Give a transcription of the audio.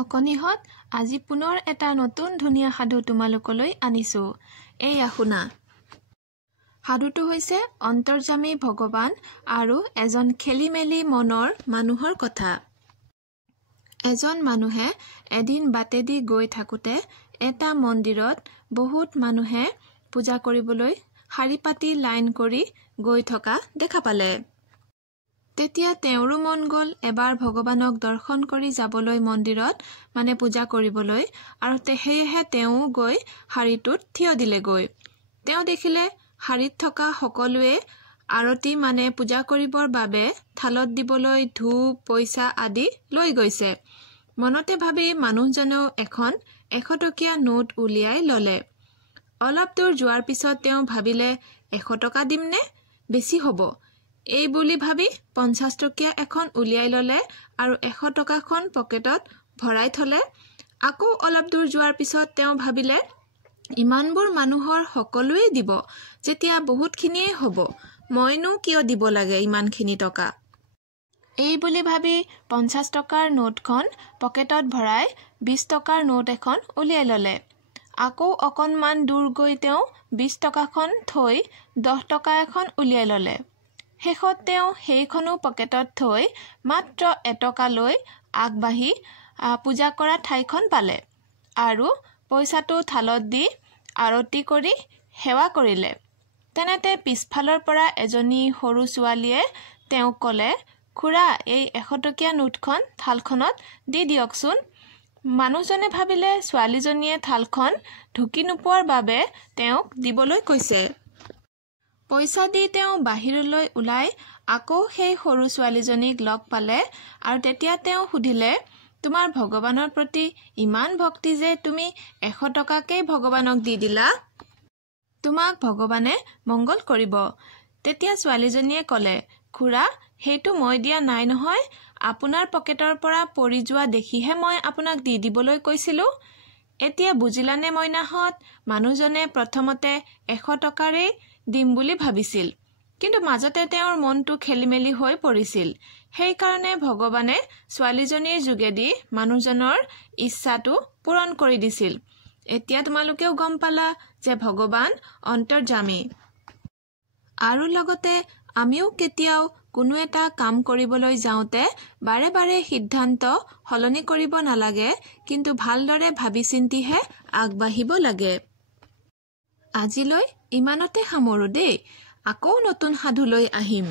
অকনিহত আজি পুনৰ এটা নতুন ধুনীয়া সাধু তোমালোকলৈ আনিছো। এইয়া শুনা। সাধুটো হৈছে অন্তৰ্যামী ভগৱান আৰু এজন খেলিমেলি মনৰ মানুহৰ কথা। এজন মানুহে এদিন বাটেদি গৈ থাকোতে এটা মন্দিৰত বহুত মানুহে পূজা কৰিবলৈ শাৰী পাতি লাইন কৰি গৈ থকা দেখা পালে। তেতিয়া তেওঁৰো মন গ'ল এবাৰ ভগৱানক দৰ্শন কৰি যাবলৈ মন্দিৰত পূজা কৰিবলৈ, আৰু সেয়েহে তেওঁ গৈ শাৰীটোত থিয় দিলেগৈ। তেওঁ দেখিলে শাৰীত থকা সকলোৱে আৰতি পূজা কৰিবৰ বাবে থালত দিবলৈ ধূপ পইচা আদি লৈ গৈছে। মনতে ভাবি মানুহজনেও এখন 100 টকীয়া নোট উলিয়াই ললে। অলপ দূৰ যোৱাৰ পিছত তেওঁ ভাবিলে 100 টকা দিমনে, বেছি হ'ব। এই বুলি ভাবি 50 টকীয়া এখন উলিয়াই ললে আৰু 100 টকাখন পকেটত ভৰাই থলে। আকৌ অলপ দূৰ যোৱাৰ পিছত তেওঁ ভাবিলে ইমানবোৰ মানুহৰ সকলোৱে দিব যেতিয়া বহুতখিনিয়ে হ'ব, মইনো কিয় দিব লাগে ইমানখিনি টকা। এই বুলি ভাবি 50 টকাৰ নোটখন পকেটত ভৰাই 20 টকাৰ নোট এখন উলিয়াই ললে। আকৌ অকণমান দূৰ গৈ তেওঁ 20 টকাখন থৈ 10 টকা এখন উলিয়াই ললে। শেষত তেওঁ সেইখনো পকেটত থৈ মাত্ৰ 1 টকা লৈ আগবাঢ়ি পূজা কৰা ঠাইখন পালে আৰু পইচাটো থালত দি আৰতি কৰি সেৱা কৰিলে। তেনেতে পিছফালৰ পৰা এজনী সৰু ছোৱালীয়ে তেওঁক ক'লে, খুৰা এই 100 টকীয়া নোটখন থালখনত দি দিয়কচোন। মানুহজনে ভাবিলে ছোৱালীজনীয়ে থালখন ঢুকি নোপোৱাৰ বাবে তেওঁক দিবলৈ কৈছে। পইচা দি তেওঁ বাহিৰলৈ ওলাই আকৌ সেই সৰু ছোৱালীজনীক লগ পালে আৰু তেতিয়া তেওঁ সুধিলে, তোমাৰ ভগৱানৰ প্ৰতি ইমান ভক্তি যে তুমি 100 টকাকেই ভগৱানক দি দিলা, তোমাক ভগৱানে মংগল কৰিব। তেতিয়া ছোৱালীজনীয়ে ক'লে, খুৰা সেইটো মই দিয়া নাই নহয়, আপোনাৰ পকেটৰ পৰা পৰি যোৱা দেখিহে মই আপোনাক দি দিবলৈ কৈছিলোঁ। এতিয়া বুজিলানে মইনাহঁত, মানুহজনে প্ৰথমতে 100 টকাৰেই দিম বুলি ভাবিছিল, কিন্তু মাজতে তেওঁৰ মনটো খেলিমেলি হৈ পৰিছিল। সেইকাৰণে ভগৱানে ছোৱালীজনীৰ যোগেদি মানুহজনৰ ইচ্ছাটো পূৰণ কৰি দিছিল। এতিয়া তোমালোকেও গম পালা যে ভগৱান অন্তৰ্যামী। আৰু লগতে আমিও কেতিয়াও কোনো এটা কাম কৰিবলৈ যাওঁতে বাৰে বাৰে সিদ্ধান্ত সলনি কৰিব নালাগে, কিন্তু ভালদৰে ভাবি চিন্তিহে আগবাঢ়িব লাগে। আজিলৈ ইমানতে সামৰো দেই, আকৌ নতুন সাধু লৈ আহিম।